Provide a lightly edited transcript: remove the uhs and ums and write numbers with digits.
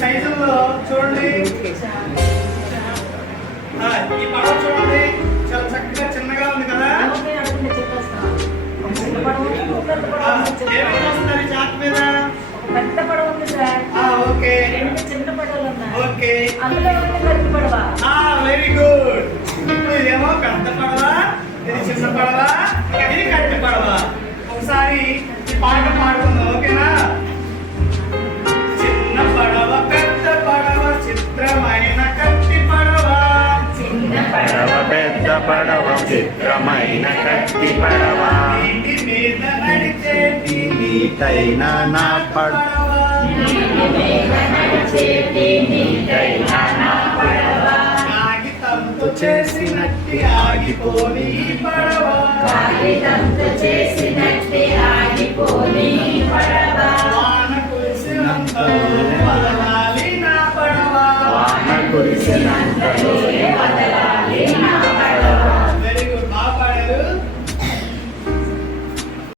సైజుల్లో చూడండి. ఈ పడవ చూడండి, చాలా చక్కగా చిన్నగా ఉంది కదా. ఏమేమి వస్తున్నారు చాట్ మీద? పెద్ద పడవ ఉంది సార్. ఓకే. రెండు చిన్న పడవలు ఉన్నాయి. ఓకే. అందులో ఒకటి పెద్ద పడవ. Very good. ఇప్పుడు ఇదేమో పెద్ద పడవ, ఇది చిన్న పడవ, ఇది కట్టి పడవ. ఒకసారి ఈ పాట పాడుకుందాం, ఓకేనా? చిన్న పడవ పెద్ద పడవ చిత్రమైన కట్టి పడవ. చిన్న పడవ పెద్ద పడవ చిత్రమైన కట్టి పడవ. నీటి మీద నడిచేటి నీటైన నా పడవ. కాగితంతో చేసినట్టి ఆగిపోని పడవ. కాగితంతో చేసినట్టి ఆగి